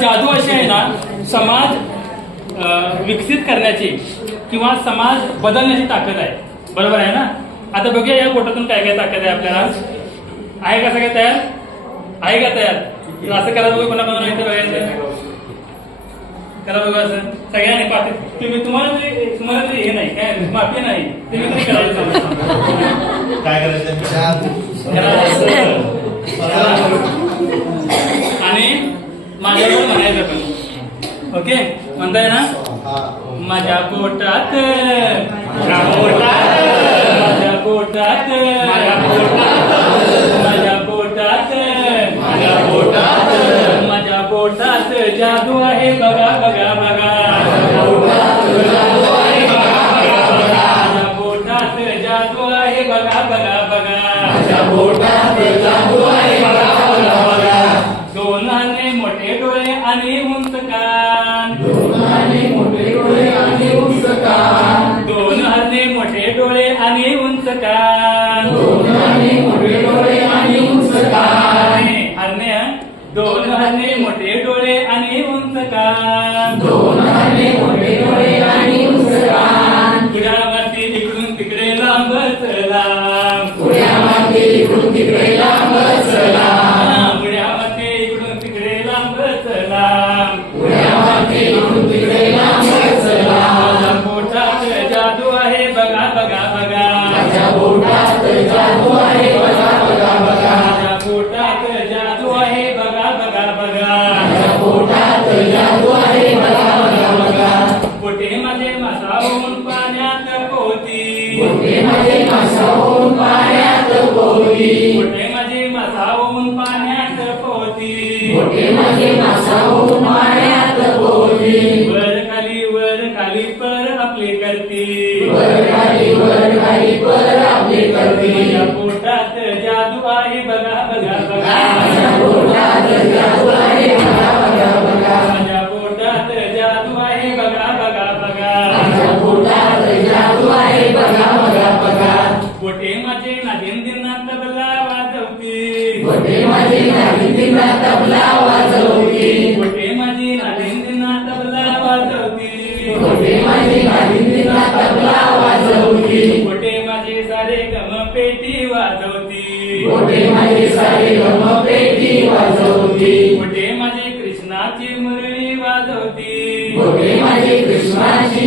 जादू अशी आहे ना, समाज विकसित करण्याची किंवा समाज बदलण्याची ताकद आहे. बरोबर आहे ना? आता बघूया या कोटातून काय काय ताकद आहे आपल्याला. आहे का सगळं तयार? आहे का तयार? असं करा बघू, कोणाकोणाला माहिती बघायचं करा बघू. असं सगळ्यांनी पाहते तुम्ही. तुम्हाला जे हे नाही काय माफी नाही, तुम्ही तरी करायचं. काय करायचं? आणि माझ्यावर म्हणायचं पण. ओके, म्हणताय ना? माझ्या पोटात माझ्या पोटात माझ्या पोटात माझ्या पोटात माझ्या पोटात माझ्या पोटात जादू आहे बघा बघा बघा. माझ्या पोटात जादू आहे बघा बघा बघा. दोन हरणे मोठे डोळे आणि उंच कान. दोन हरणे मोठे डोळे आणि उंच कान. हरणे दोन हरणे मोठे डोळे आणि उंच कान. पुण्यावरती इकडून तिकडे लांबच लांब. पुण्यावरती इकडून तिकडे लांबच लांब. माझ्या पोटात जादू आहे बघा बघा बघा. माझ्या पोटात जादू आहे बघा बघा बघा. पोटे माझे मासा होऊन पाण्यात पोहती. पोटे माझे मासा होऊन पाण्यात पोहती. वर खाली पर आपले करती. माझ्या पोटात जादू आहे बघा बघा बघा. माझ्या पोटात जादू आहे बघा बघा बघा. पोटे माझे नागिन दिना तबला वाजवती. पोटे माझी नागिन दिना तबला वाजवती. पोटे माझी सारे गम पेटी वाजवती. पोटे माझी कृष्णाची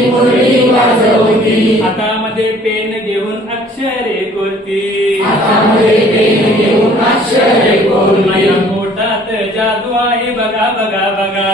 मुरळी वाजवती. हातामध्ये पेन घेऊन अक्षरे कोरती. माझ्या पोटात जादू आहे बघा बघा बघा.